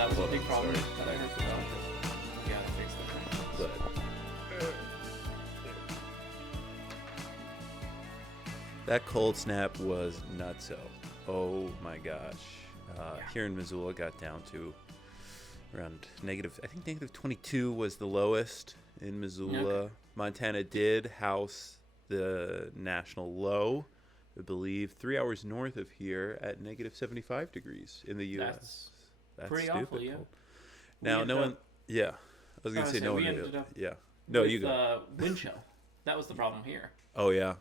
that was a big problem that I heard about. Yeah, I fixed it. But that cold snap was nutso. Oh my gosh. Here in Missoula, got down to around I think negative 22 was the lowest in Missoula. Okay. Montana did house the national low, I believe, 3 hours north of here at negative 75 degrees in the U.S. That's pretty awful, yeah. Cold. Now, no one, yeah. I was going to say no one, yeah. No, you go. Wind chill. That was the problem here. Oh, yeah.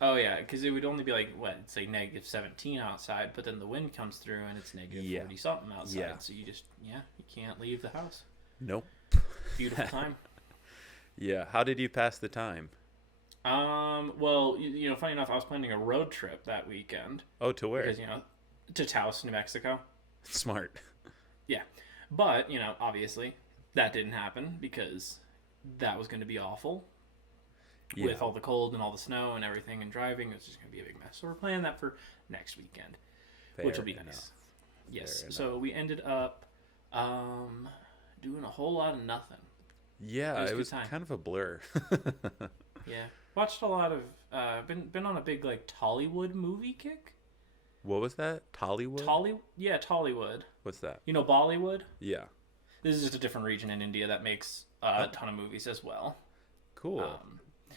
Oh, yeah, because it would only be it's like negative 17 outside, but then the wind comes through and it's negative 40-something outside. Yeah. So you can't leave the house. Nope. Beautiful time. Yeah. How did you pass the time? Well, funny enough, I was planning a road trip that weekend. Oh, to where? Because, to Taos, New Mexico. Smart. Yeah. But, obviously, that didn't happen because that was going to be awful. Yeah. With all the cold and all the snow and everything and driving, it's just going to be a big mess. So we're planning that for next weekend, which will be nice. Yes. So we ended up doing a whole lot of nothing. Yeah, it was kind of a blur. Yeah. Watched a lot of been on a big Tollywood movie kick. What was that? Tollywood? Tollywood. What's that? Bollywood? Yeah. This is just a different region in India that makes a ton of movies as well. Cool.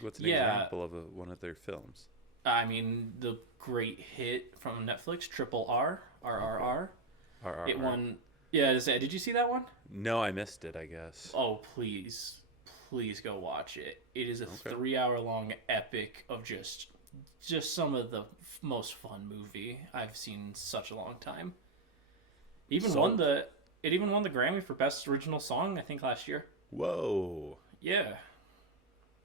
What's an example of one of their films? I mean, the great hit from Netflix, Triple R, RRR. RRR. It won. Yeah, did you see that one? No, I missed it, I guess. Oh, please go watch it. It is a 3-hour-long epic of just some of the most fun movie I've seen in such a long time. It even won the Grammy for Best Original Song, I think, last year. Whoa. Yeah.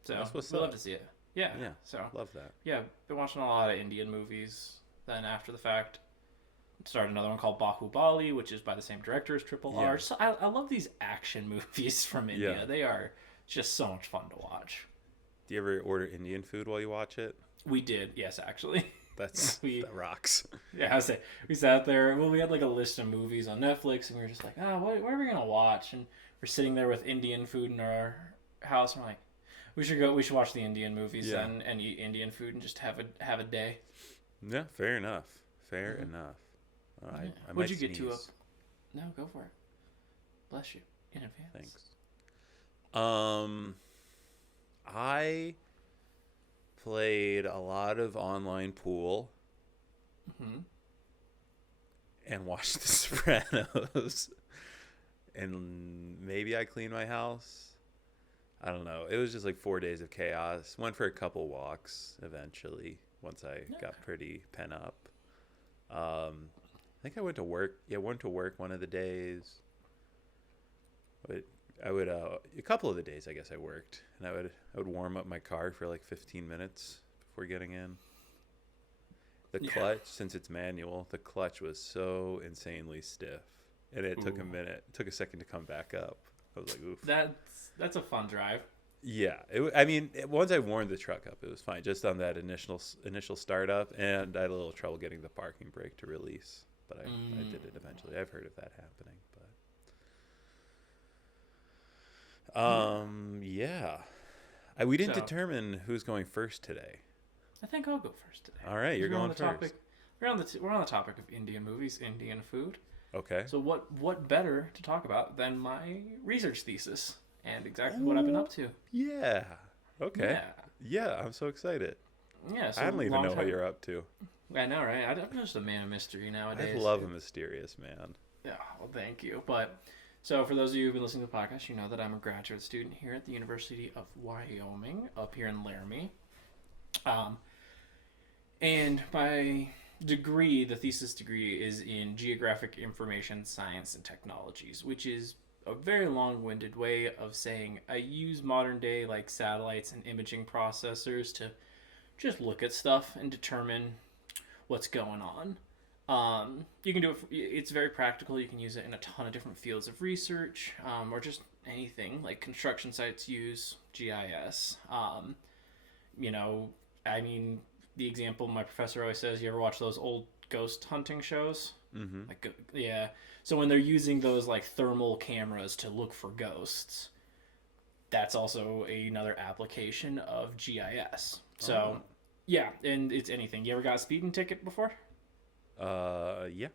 So we'd love to see it. Yeah. So love that. Yeah, been watching a lot of Indian movies. Then after the fact, started another one called Bahubali, which is by the same director as Triple R. So I love these action movies from India. Yeah. They are just so much fun to watch. Do you ever order Indian food while you watch it? We did, yes, actually. That rocks. Yeah, we sat there. Well, we had a list of movies on Netflix, and we were just like, what are we gonna watch? And we're sitting there with Indian food in our house, and we're like, we should watch the Indian movies then and eat Indian food and just have a day. Yeah, fair enough. Enough. All right. Yeah. What'd you get to? No, go for it. Bless you in advance. Thanks. I played a lot of online pool. Mm-hmm. And watched The Sopranos. And maybe I cleaned my house. I don't know. It was just 4 days of chaos. Went for a couple walks eventually once I got pretty pent up. I think I went to work. Yeah, went to work one of the days. I would a couple of the days I guess I worked, and I would warm up my car for 15 minutes before getting in. The clutch, since it's manual, the clutch was so insanely stiff, and it took a minute. It took a second to come back up. I was like, oof. That's a fun drive. Yeah, once I warmed the truck up, it was fine. Just on that initial startup, and I had a little trouble getting the parking brake to release, but I did it eventually. I've heard of that happening, but yeah, we didn't determine who's going first today. I think I'll go first today. All right, you're going first. We're on the topic of Indian movies, Indian food. Okay. So what better to talk about than my research thesis and exactly what I've been up to? Yeah. Okay. Yeah, I'm so excited. Yeah. So I don't even know what you're up to. I know, right? I'm just a man of mystery nowadays. I love a mysterious man. Yeah. Well, thank you. But so for those of you who've been listening to the podcast, you know that I'm a graduate student here at the University of Wyoming, up here in Laramie. And my degree, the thesis degree, is in Geographic Information Science and Technologies, which is a very long-winded way of saying I use modern-day satellites and imaging processors to just look at stuff and determine what's going on. You can do it. It's very practical. You can use it in a ton of different fields of research, or just anything. Construction sites use GIS. The example my professor always says, you ever watch those old ghost hunting shows? Mm-hmm. Like, yeah. So when they're using those like thermal cameras to look for ghosts, that's also another application of GIS. So, Oh. yeah, and it's anything. You ever got a speeding ticket before? Yeah.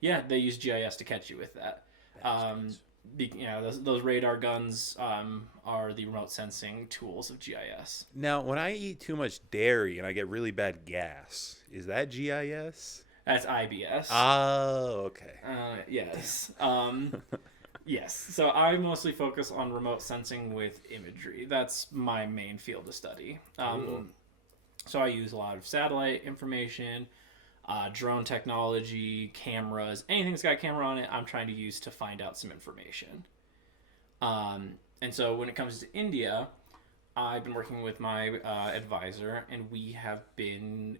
Yeah, they use GIS to catch you with that. Um, Bastards. those radar guns are the remote sensing tools of GIS. Now, when I eat too much dairy and I get really bad gas, is that GIS? That's IBS. Oh, okay. Yes. Yes. So I mostly focus on remote sensing with imagery. That's my main field of study. Cool. So I use a lot of satellite information, drone technology, cameras, anything that's got a camera on it, I'm trying to use to find out some information. And so when it comes to India, I've been working with my advisor, and we have been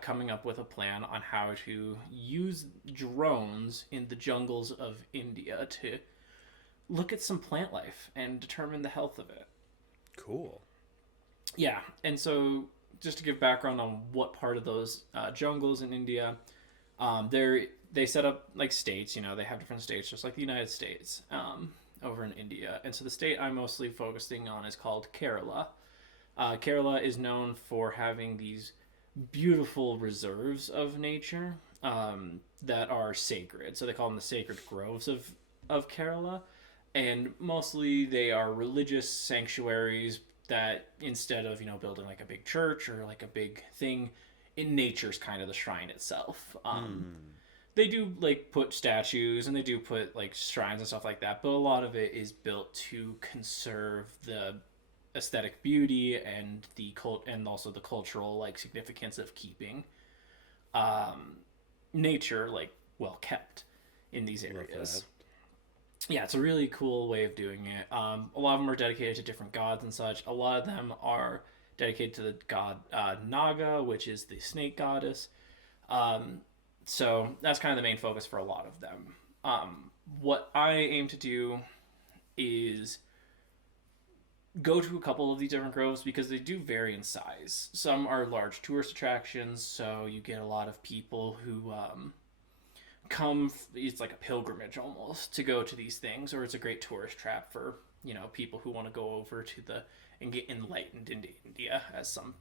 coming up with a plan on how to use drones in the jungles of India to look at some plant life and determine the health of it. Cool. Yeah, and so just to give background on what part of those jungles in India, they set up like states. You know, they have different states, just like the United States over in India. And so the state I'm mostly focusing on is called Kerala. Kerala is known for having these beautiful reserves of nature that are sacred. So they call them the sacred groves of Kerala. And mostly they are religious sanctuaries that instead of, building like a big church or like a big thing, in nature's kind of the shrine itself. They do like put statues and they do put like shrines and stuff like that, but a lot of it is built to conserve the aesthetic beauty and and also the cultural like significance of keeping nature like well kept in these areas. Yeah, it's a really cool way of doing it. A lot of them are dedicated to different gods and such. A lot of them are dedicated to the god Naga, which is the snake goddess. So that's kind of the main focus for a lot of them. What I aim to do is go to a couple of these different groves because they do vary in size. Some are large tourist attractions, so you get a lot of people who it's like a pilgrimage almost to go to these things, or it's a great tourist trap for people who want to go over to the and get enlightened into India, as some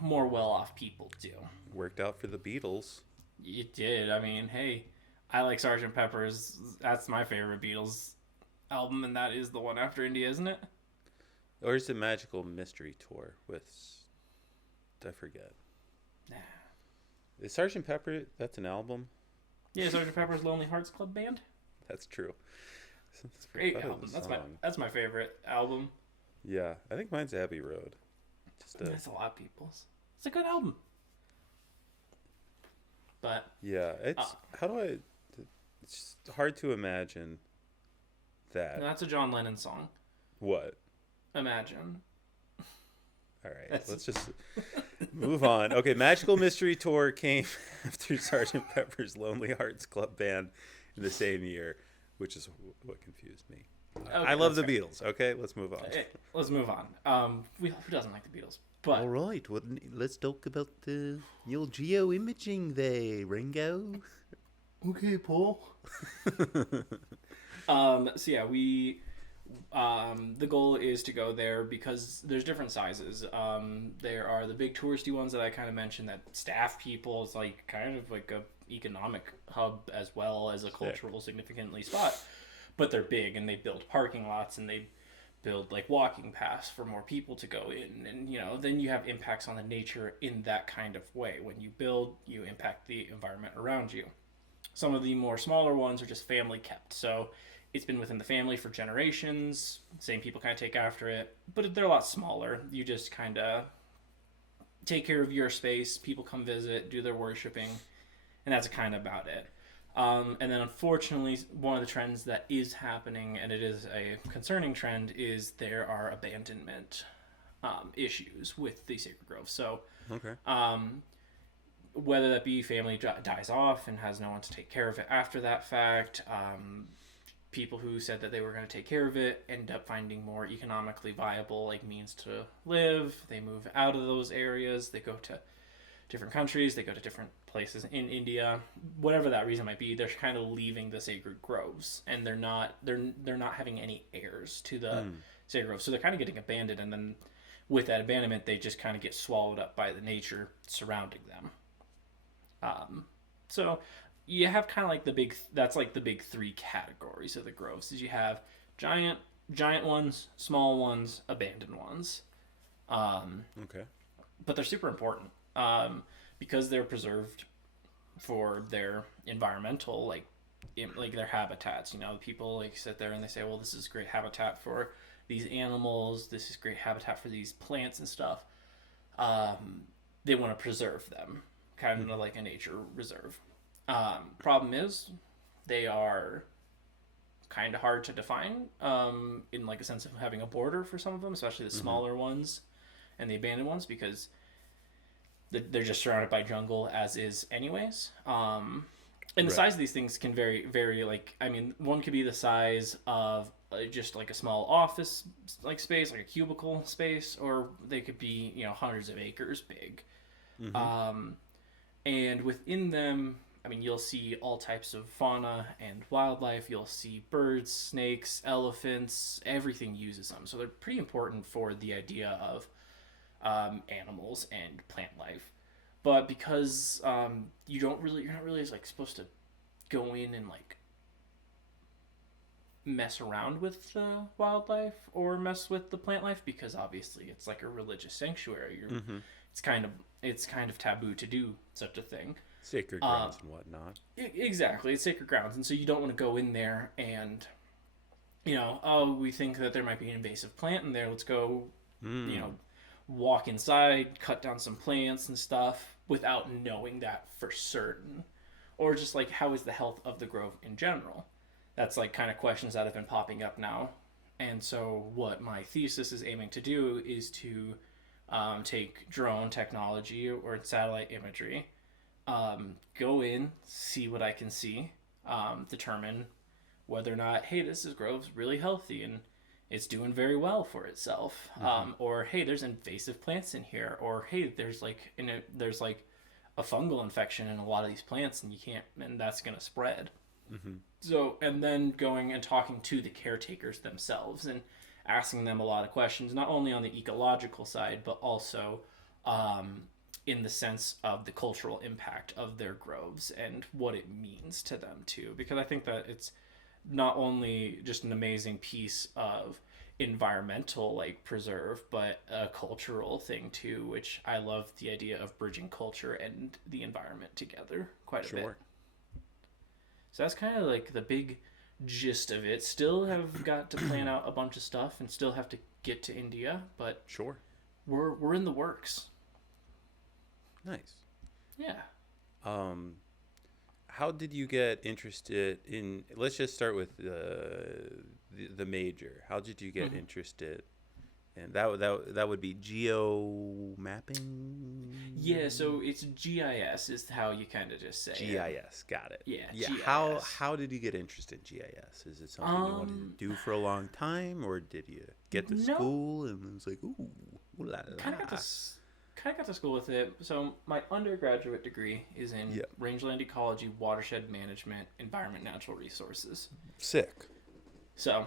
more well-off people do. Worked out for the Beatles. It did. I mean, hey, I like Sgt. Pepper's. That's my favorite Beatles album, and that is the one after India, isn't it? Or is it Magical Mystery Tour with... I forget. Nah. Is Sgt. Pepper... That's an album? Yeah, Sgt. Pepper's Lonely Hearts Club Band. That's true. Great album. That's my favorite album. Yeah, I think mine's Abbey Road. That's a lot of people's. It's a good album. But yeah, it's it's hard to imagine that. That's a John Lennon song. What? Imagine. All right, let's just move on. Okay, Magical Mystery Tour came after Sgt. Pepper's Lonely Hearts Club Band in the same year, which is what confused me. Okay, I love the Beatles. Okay, let's move on. Let's move on. Who doesn't like the Beatles? But all right, well, let's talk about your geoimaging there, Ringo. Okay, Paul. So yeah, we the goal is to go there because there's different sizes. There are the big touristy ones that I kind of mentioned that staff people. It's like kind of like a economic hub as well as a cultural significantly spot, but they're big and they build parking lots and they build like walking paths for more people to go in, and then you have impacts on the nature in that kind of way. When you build, you impact the environment around you. Some of the more smaller ones are just family kept, so it's been within the family for generations. Same people kind of take after it, but they're a lot smaller. You just kind of take care of your space, people come visit, do their worshiping, and that's kind of about it. And then unfortunately, one of the trends that is happening, and it is a concerning trend, is there are abandonment issues with the sacred grove. So whether that be family dies off and has no one to take care of it after that fact, people who said that they were going to take care of it end up finding more economically viable like means to live. They move out of those areas. They go to different countries. They go to different places in India, whatever that reason might be. They're kind of leaving the sacred groves, and they're not having any heirs to the sacred groves, so they're kind of getting abandoned. And then with that abandonment, they just kind of get swallowed up by the nature surrounding them. So you have kind of like that's like the big three categories of the groves. Is you have giant ones, small ones, abandoned ones. Okay. But they're super important because they're preserved for their environmental, like their habitats. You know, people like sit there and they say, well, this is great habitat for these animals. This is great habitat for these plants and stuff. They want to preserve them, kind of like a nature reserve. Problem is, they are kind of hard to define in like a sense of having a border for some of them, especially the smaller ones and the abandoned ones, because they're just surrounded by jungle as is anyways. And the size of these things can vary. Like, I mean, one could be the size of just like a small office like space, like a cubicle space, or they could be, you know, hundreds of acres big. And within them, I mean, you'll see all types of fauna and wildlife. You'll see birds, snakes, elephants. Everything uses them, so they're pretty important for the idea of animals and plant life. But because you're not really like supposed to go in and like mess around with the wildlife or mess with the plant life, because obviously it's like a religious sanctuary. It's kind of taboo to do such a thing. Sacred grounds and whatnot. Exactly, it's sacred grounds, and so you don't want to go in there and, you know, oh, we think that there might be an invasive plant in there. Let's go, you know, walk inside, cut down some plants and stuff without knowing that for certain. Or just like, how is the health of the grove in general? That's like kind of questions that have been popping up now. And so what my thesis is aiming to do is to take drone technology or satellite imagery, go in, see what I can see, determine whether or not, hey, this grove's really healthy and it's doing very well for itself. Or, hey, there's invasive plants in here. Or, hey, there's like a fungal infection in a lot of these plants and that's going to spread. So, and then going and talking to the caretakers themselves and asking them a lot of questions, not only on the ecological side, but also in the sense of the cultural impact of their groves and what it means to them too. Because I think that it's not only just an amazing piece of environmental like preserve, but a cultural thing too, which I love the idea of bridging culture and the environment together quite a bit. So that's kind of like the big gist of it. Still have got to plan out a bunch of stuff and still have to get to India, but we're in the works. Nice. Yeah. How did you get interested in? Let's just start with the major. How did you get interested? And that would be geo mapping. Yeah, so it's GIS is how you kind of just say GIS. Got it. Yeah. GIS. How did you get interested in GIS? Is it something you wanted to do for a long time, or did you get to school and it was like, ooh, la la? Kind of got to school with it. So my undergraduate degree is in rangeland ecology, watershed management, environment, natural resources. Sick. So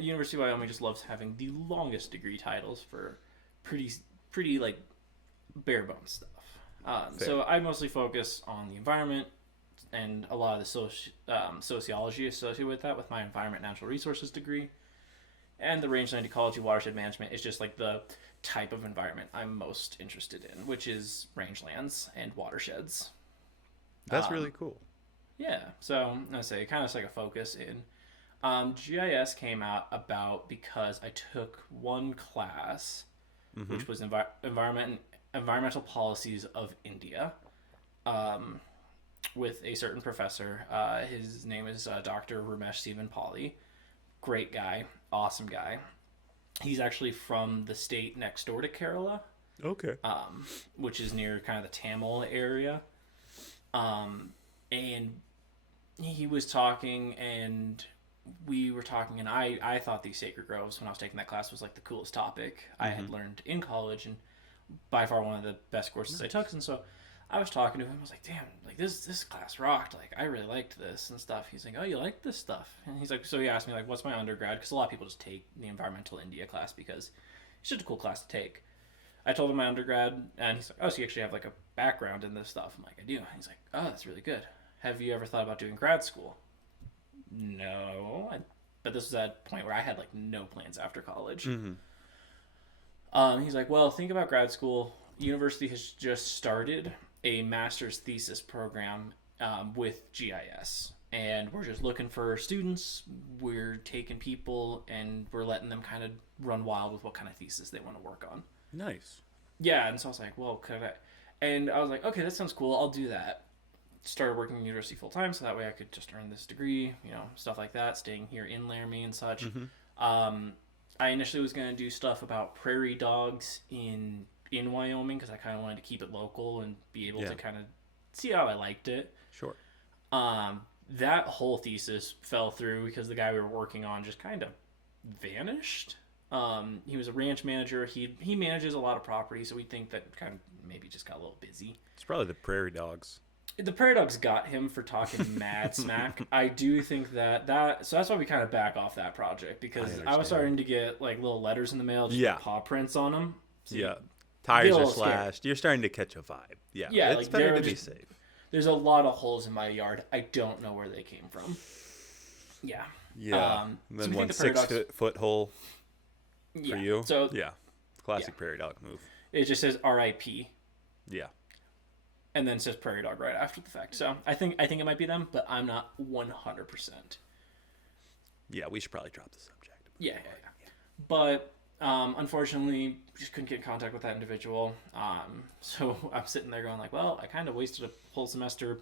University of Wyoming just loves having the longest degree titles for pretty like bare bones stuff. So I mostly focus on the environment and a lot of the sociology associated with that with my environment natural resources degree. And the rangeland ecology watershed management is just like the type of environment I'm most interested in, which is rangelands and watersheds. That's really cool. Yeah. So I say kind of like a focus in. GIS came out about because I took one class, which was environmental policies of India, with a certain professor. His name is Dr. Ramesh Sivanpalli. Great guy, awesome guy. He's actually from the state next door to Kerala. Okay. Which is near kind of the Tamil area. And he was talking and we were talking, and I thought these sacred groves when I was taking that class was like the coolest topic I had learned in college, and by far one of the best courses I took. And so I was talking to him. I was like, damn, like this class rocked. Like I really liked this and stuff. He's like, oh, you like this stuff? And he's like, so he asked me like, what's my undergrad? Because a lot of people just take the environmental India class because it's just a cool class to take. I told him my undergrad, and he's like, oh, so you actually have like a background in this stuff. I'm like, I do. And he's like, oh, that's really good. Have you ever thought about doing grad school? No, but this was at a point where I had like no plans after college. Mm-hmm. He's like, well, think about grad school. University has just started a master's thesis program with GIS. And we're just looking for students. We're taking people and we're letting them kind of run wild with what kind of thesis they want to work on. Nice. Yeah, and so I was like, well, could I? And I was like, okay, that sounds cool. I'll do that. Started working in university full time, so that way I could just earn this degree, stuff like that, staying here in Laramie and such. Mm-hmm. I initially was going to do stuff about prairie dogs in Wyoming because I kind of wanted to keep it local and be able to kind of see how I liked it. Sure. That whole thesis fell through because the guy we were working on just kind of vanished. He was a ranch manager. He manages a lot of property, so we think that kind of maybe just got a little busy. It's probably the prairie dogs. The prairie dogs got him for talking mad smack. I do think so that's why we kind of back off that project because I was starting to get like little letters in the mail, just with paw prints on them. So tires are slashed. Scared. You're starting to catch a vibe. Yeah, it's like better to be safe. There's a lot of holes in my yard. I don't know where they came from. Yeah. And then so 1 6-foot hole for you. So classic prairie dog move. It just says R.I.P. Yeah. And then it says prairie dog right after the fact. So I think it might be them, but I'm not 100%. Yeah, we should probably drop the subject. Yeah. But unfortunately, just couldn't get in contact with that individual. So I'm sitting there going like, well, I kind of wasted a whole semester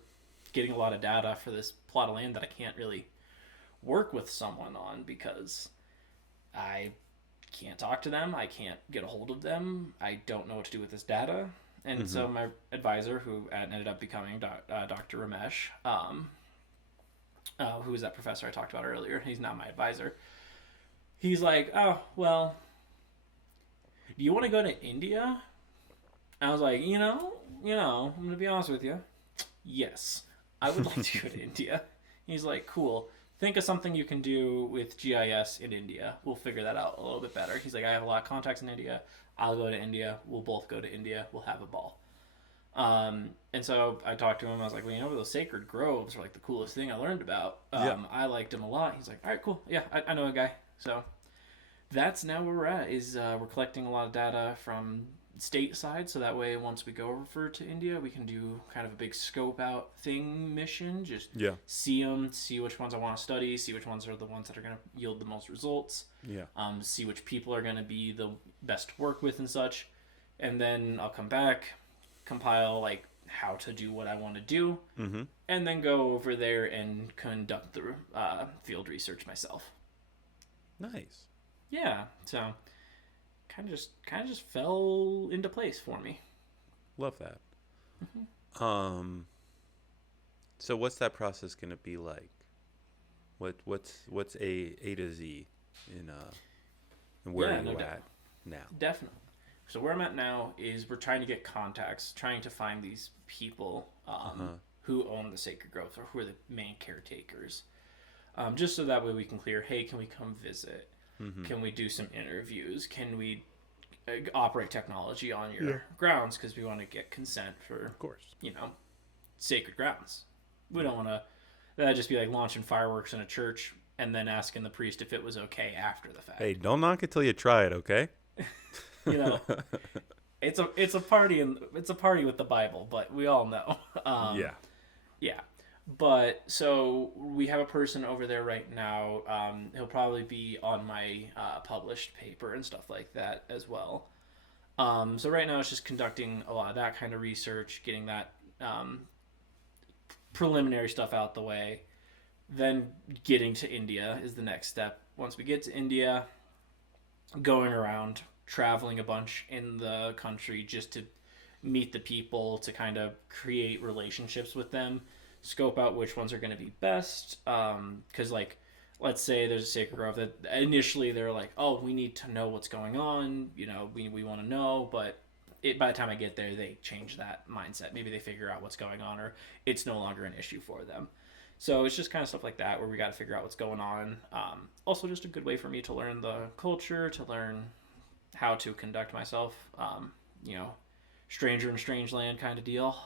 getting a lot of data for this plot of land that I can't really work with someone on because I can't talk to them. I can't get a hold of them. I don't know what to do with this data. And so my advisor, who ended up becoming Dr. Ramesh, who was that professor I talked about earlier, he's now my advisor. He's like, oh, well, do you want to go to India? I was like, I'm going to be honest with you. Yes, I would like to go to India. He's like, cool. Think of something you can do with GIS in India. We'll figure that out a little bit better. He's like, I have a lot of contacts in India. I'll go to India. We'll both go to India. We'll have a ball. And so I talked to him. I was like, well, those sacred groves are like the coolest thing I learned about. I liked him a lot. He's like, all right, cool. Yeah, I know a guy. So that's now where we're at is we're collecting a lot of data from stateside. So that way, once we go over to India, we can do kind of a big scope out mission. Just see them, see which ones I want to study, see which ones are the ones that are going to yield the most results. See which people are going to be the best to work with and such. And then I'll come back, compile like how to do what I want to do, and then go over there and conduct the field research myself. Nice. Yeah. So kind of just fell into place for me. Love that. So what's that process going to be like? What's A to Z in where are you at now? Definitely. So where I'm at now is we're trying to get contacts, trying to find these people who own the sacred groves or who are the main caretakers. Just so that way we can clear, hey, can we come visit? Can we do some interviews? Can we operate technology on your grounds? Because we want to get consent for, of course, sacred grounds. We don't want to, that'd just be like launching fireworks in a church and then asking the priest if it was okay after the fact. Hey, don't knock it till you try it, okay? It's a party and it's a party with the Bible, but we all know. Yeah. But so we have a person over there right now. He'll probably be on my published paper and stuff like that as well. So right now it's just conducting a lot of that kind of research, getting that preliminary stuff out the way. Then getting to India is the next step. Once we get to India, going around, traveling a bunch in the country just to meet the people, to kind of create relationships with them, scope out which ones are going to be best. Because, like, let's say there's a sacred grove that initially they're like, oh, we need to know what's going on. We want to know, but by the time I get there, they change that mindset. Maybe they figure out what's going on, or it's no longer an issue for them. So it's just kind of stuff like that where we got to figure out what's going on. Also, just a good way for me to learn the culture, to learn how to conduct myself. You know, stranger in a strange land kind of deal.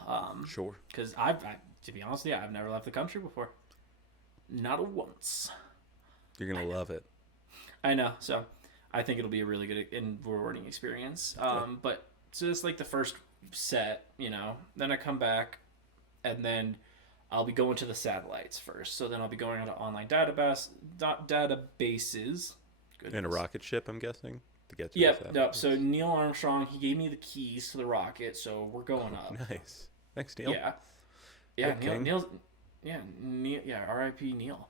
Sure. Because to be honest with you, I've never left the country before. Not a once. You're going to love it. I know. So I think it'll be a really good and rewarding experience. But so it's like the first set, you know, then I come back and then I'll be going to the satellites first. So then I'll be going onto online databases. Goodness. In a rocket ship, I'm guessing, to get to Yep. No, so Neil Armstrong, he gave me the keys to the rocket, so we're going up. Nice. Thanks, Neil. Yeah. Yeah, Okay. Neil, R.I.P. Neil.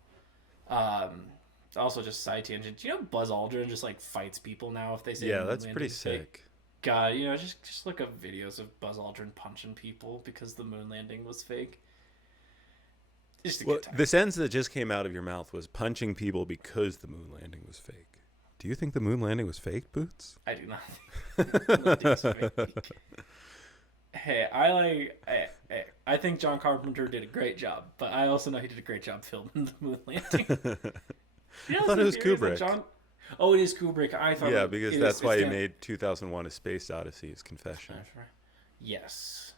Also, just side tangent. Do you know Buzz Aldrin just like fights people now if they say Yeah, the that's moon pretty landing's fake? sick. God, you know, just look up videos of Buzz Aldrin punching people because the moon landing was fake. Just a Well, good time. the sentence that just came out of your mouth was punching people because the moon landing was fake. Do you think the moon landing was fake, Boots? I do not think the moon landing's fake. Hey, I think John Carpenter did a great job, but I also know he did a great job filming the moon landing. You know, I thought it was theories that Kubrick. Oh, it is Kubrick. I thought. Yeah, because that's why he made 2001: A Space Odyssey his confession. Yes.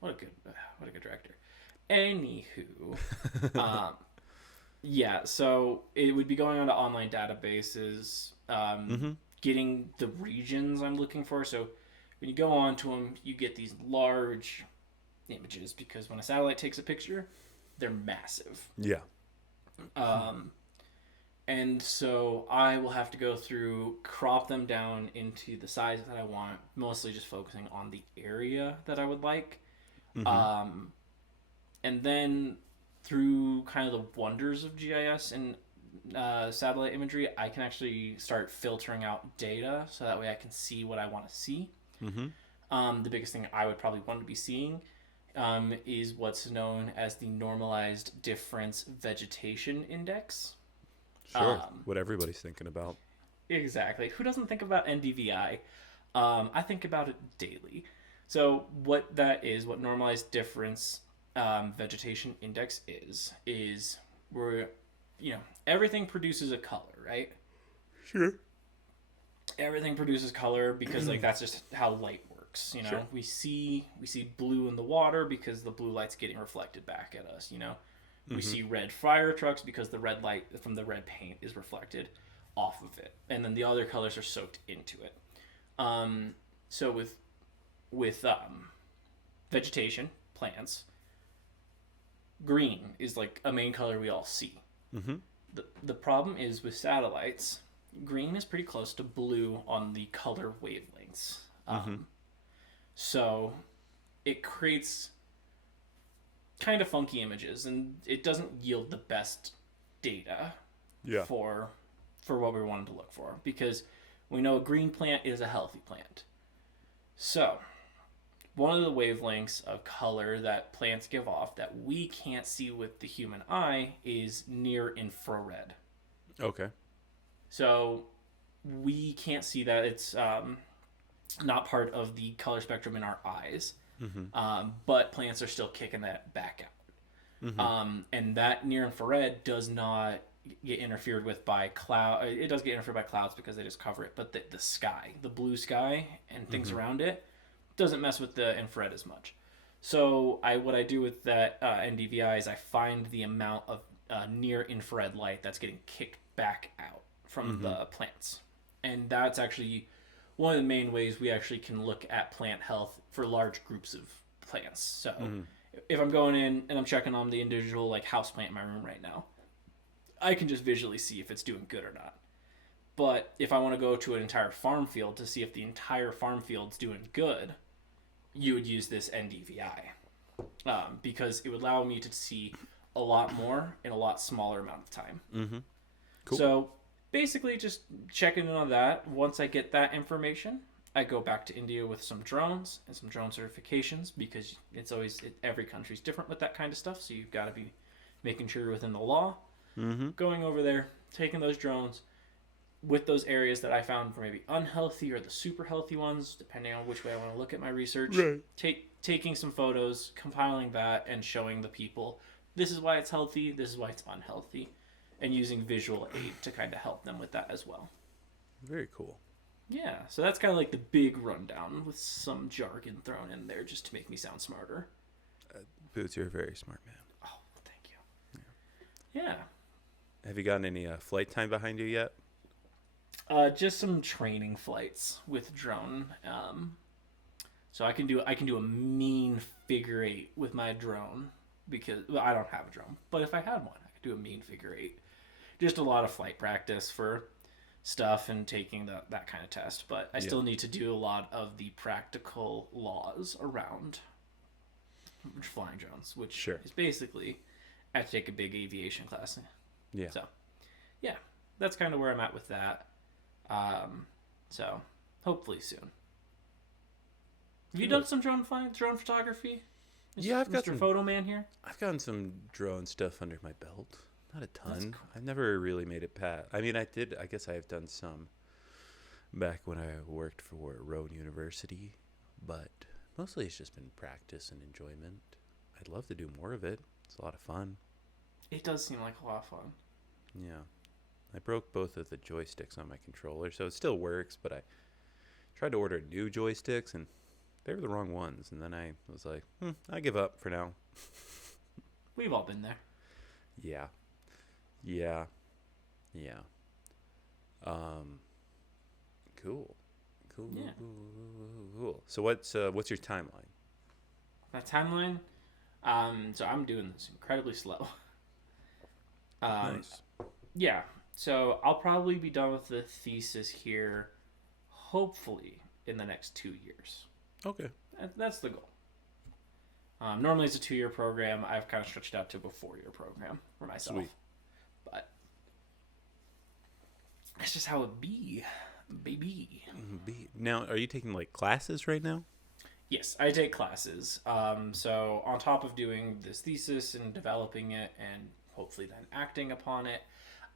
What a good director. Anywho, yeah. So it would be going onto online databases, getting the regions I'm looking for. So when you go onto them, you get these large images because when a satellite takes a picture, they're massive. Yeah. And so I will have to go through, crop them down into the size that I want, mostly just focusing on the area that I would like. And then through kind of the wonders of GIS and satellite imagery, I can actually start filtering out data so that way I can see what I want to see. The biggest thing I would probably want to be seeing is what's known as the Normalized Difference Vegetation Index. Sure. What everybody's thinking about. Exactly. Who doesn't think about NDVI? I think about it daily. So what that is, what Normalized Difference Vegetation Index is where, you know, everything produces a color, right? Sure. Everything produces color because like that's just how light works. You know, Sure. we see blue in the water because the blue light's getting reflected back at us. You know, we see red fire trucks because the red light from the red paint is reflected off of it, and then the other colors are soaked into it. So with vegetation, plants, green is like a main color we all see. The problem is with satellites, green is pretty close to blue on the color wavelengths. So it creates kind of funky images, and it doesn't yield the best data for what we wanted to look for, because we know a green plant is a healthy plant. So one of the wavelengths of color that plants give off that we can't see with the human eye is near infrared. Okay. So we can't see that. It's not part of the color spectrum in our eyes. But plants are still kicking that back out. And that near infrared does not get interfered with by cloud. It does get interfered by clouds because they just cover it. But the sky, the blue sky and things around it, doesn't mess with the infrared as much. So what I do with that NDVI is I find the amount of near infrared light that's getting kicked back out from the plants. And that's actually one of the main ways we actually can look at plant health for large groups of plants. So if I'm going in and I'm checking on the individual like house plant in my room right now, I can just visually see if it's doing good or not. But if I want to go to an entire farm field to see if the entire farm field's doing good, you would use this NDVI because it would allow me to see a lot more in a lot smaller amount of time. Cool. So basically just checking in on that. Once I get that information, I go back to India with some drones and some drone certifications, because it's always every country's different with that kind of stuff. So you've got to be making sure you're within the law. Going over there, taking those drones, with those areas that I found for maybe unhealthy or the super healthy ones, depending on which way I want to look at my research, Right. taking some photos, compiling that, and showing the people this is why it's healthy, this is why it's unhealthy, and using visual aid to kind of help them with that as well. Very cool. Yeah, so that's kind of like the big rundown with some jargon thrown in there just to make me sound smarter. Boots, you're a very smart man. Oh, thank you. Yeah. Have you gotten any flight time behind you yet? Just some training flights with drone. So I can do a mean figure eight with my drone because I don't have a drone, but if I had one, I could do a mean figure eight. Just a lot of flight practice for stuff and taking that kind of test, but I still need to do a lot of the practical laws around flying drones, which is basically I have to take a big aviation class. Yeah. So, yeah, that's kind of where I'm at with that. So hopefully soon. Have you done some drone photography? Yeah, I've got Mr. Photo Man here. I've gotten some drone stuff under my belt. Not a ton. Cool. I've never really made it past. I mean, I guess I have done some back when I worked for Rowan University, but mostly it's just been practice and enjoyment. I'd love to do more of it. It's a lot of fun. It does seem like a lot of fun. Yeah. I broke both of the joysticks on my controller, so it still works, but I tried to order new joysticks, and they were the wrong ones. And then I was like, I give up for now. We've all been there. Yeah. Cool. Yeah. Cool. So what's your timeline? My timeline. So I'm doing this incredibly slow. Nice. Yeah. So I'll probably be done with the thesis here, hopefully in the next 2 years. Okay. That's the goal. Normally it's a 2-year program. I've kind of stretched out to a 4-year program for myself. Sweet. But that's just how it be, baby. Now, are you taking like classes right now? Yes, I take classes. So on top of doing this thesis and developing it and hopefully then acting upon it,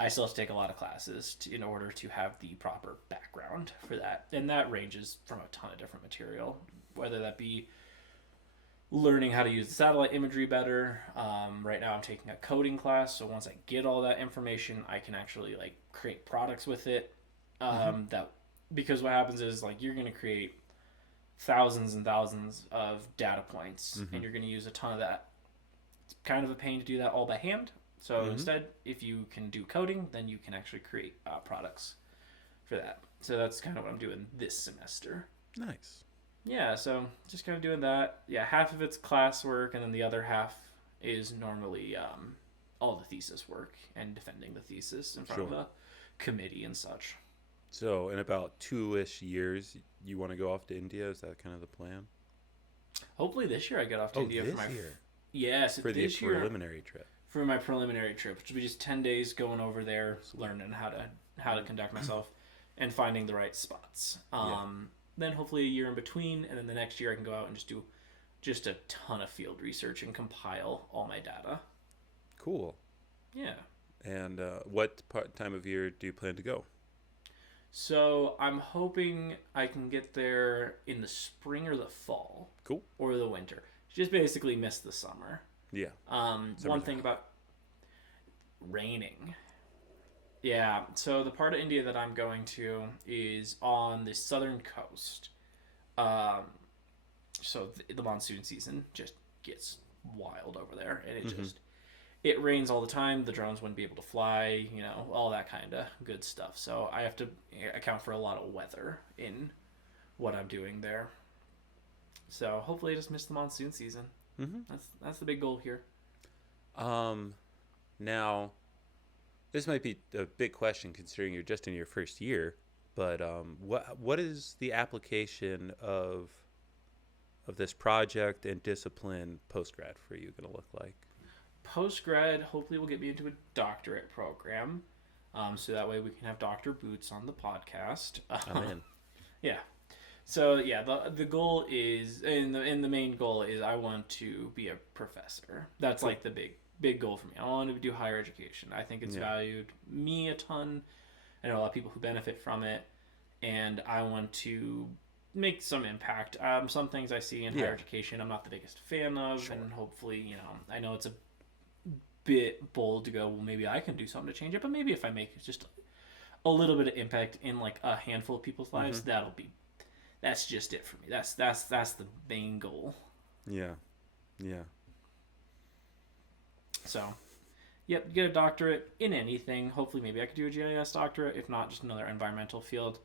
I still have to take a lot of classes in order to have the proper background for that. And that ranges from a ton of different material, whether that be learning how to use the satellite imagery better. Right now I'm taking a coding class, so once I get all that information, I can actually like create products with it. That because what happens is like you're going to create thousands and thousands of data points, and you're going to use a ton of that. It's kind of a pain to do that all by hand. So instead, if you can do coding, then you can actually create products for that. So that's kind of what I'm doing this semester. Nice. Yeah, so just kind of doing that. Yeah, half of it's classwork, and then the other half is normally all the thesis work and defending the thesis in front of a committee and such. So in about 2-ish years, you want to go off to India? Is that kind of the plan? Hopefully this year I get off to India for my year. Yes, For the this year preliminary trip. for my preliminary trip, which will be just 10 days going over there, learning how to conduct myself and finding the right spots. Then hopefully a year in between, and then the next year I can go out and just do just a ton of field research and compile all my data. Cool. Yeah. And what time of year do you plan to go? So I'm hoping I can get there in the spring or the fall. Cool. Or the winter. Just basically miss the summer. Yeah. One thing about raining. Yeah, so the part of India that I'm going to is on the southern coast. So the monsoon season just gets wild over there, and it rains all the time. The drones wouldn't be able to fly, all that kind of good stuff. So I have to account for a lot of weather in what I'm doing there. So hopefully I just miss the monsoon season. That's the big goal here. Now, this might be a big question considering you're just in your first year, but what is the application of this project and discipline post-grad for you going to look like? Post-grad, hopefully will get me into a doctorate program, so that way we can have Dr. Boots on the podcast. I'm in. Yeah. So yeah, the goal is, and the main goal is I want to be a professor. That's like the big goal for me. I want to do higher education. I think it's valued me a ton I know a lot of people who benefit from it, and I want to make some impact. Some things I see in higher education I'm not the biggest fan of, and hopefully, I know it's a bit bold to go, well, maybe I can do something to change it, but maybe if I make just a little bit of impact in like a handful of people's lives, that's just it for me. That's the main goal. Yeah. So, yep, get a doctorate in anything. Hopefully, maybe I could do a GIS doctorate. If not, just another environmental field.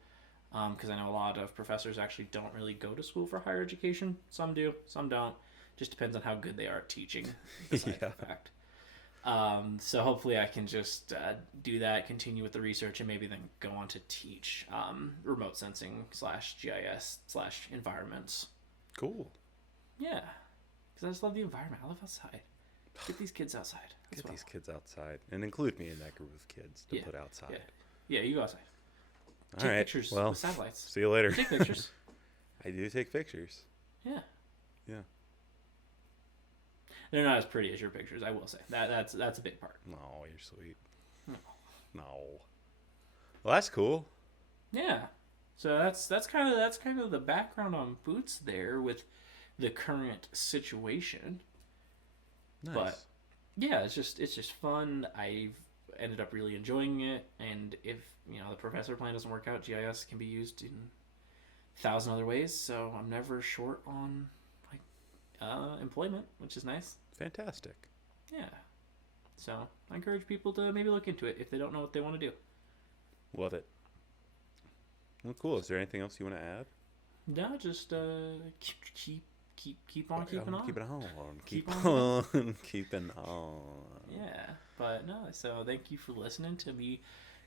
Because I know a lot of professors actually don't really go to school for higher education. Some do, some don't. Just depends on how good they are at teaching. Besides the fact. So hopefully I can just do that, continue with the research, and maybe then go on to teach remote sensing / GIS / environments. Cool. Yeah, because I just love the environment. I love outside. Get these kids outside. Get these kids outside, and include me in that group of kids to put outside. Yeah, you go outside. Take pictures with satellites. See you later. Take pictures. I do take pictures. Yeah. They're not as pretty as your pictures, I will say. That's a big part. No, you're sweet. No. Well, that's cool. Yeah. So that's kind of the background on Boots there with the current situation. Nice. But yeah, it's just fun. I've ended up really enjoying it, and if the professor plan doesn't work out, GIS can be used in 1,000 other ways. So I'm never short on employment, which is nice. Fantastic. Yeah. So I encourage people to maybe look into it if they don't know what they want to do. Love it. Well, cool. Is there anything else you want to add? No, just keep on keeping on. Keep it on. Keep on. Keeping on. Yeah, but no. So thank you for listening to me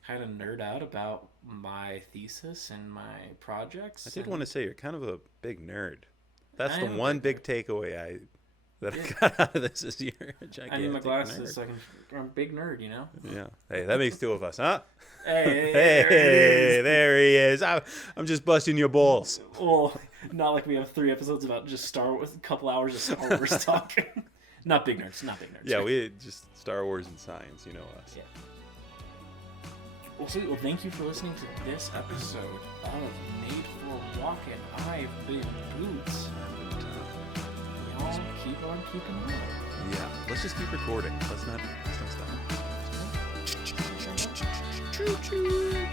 kind of nerd out about my thesis and my projects. I did want to say you're kind of a big nerd. That's the am one big takeaway I got out of this is you're a gigantic I need my glasses nerd. so I'm a big nerd, Yeah. Hey, that makes two of us, huh? Hey, there he is. I'm just busting your balls. Well, not like we have 3 episodes about just Star Wars, a couple hours of Star Wars talking. Not big nerds. Yeah, we just Star Wars and science, you know us. Yeah. Well, sweet. Well, thank you for listening to this episode of Made for Walking. I've been Boots. Y'all keep on keeping on. Yeah, let's just keep recording. Let's not stop. Choo choo.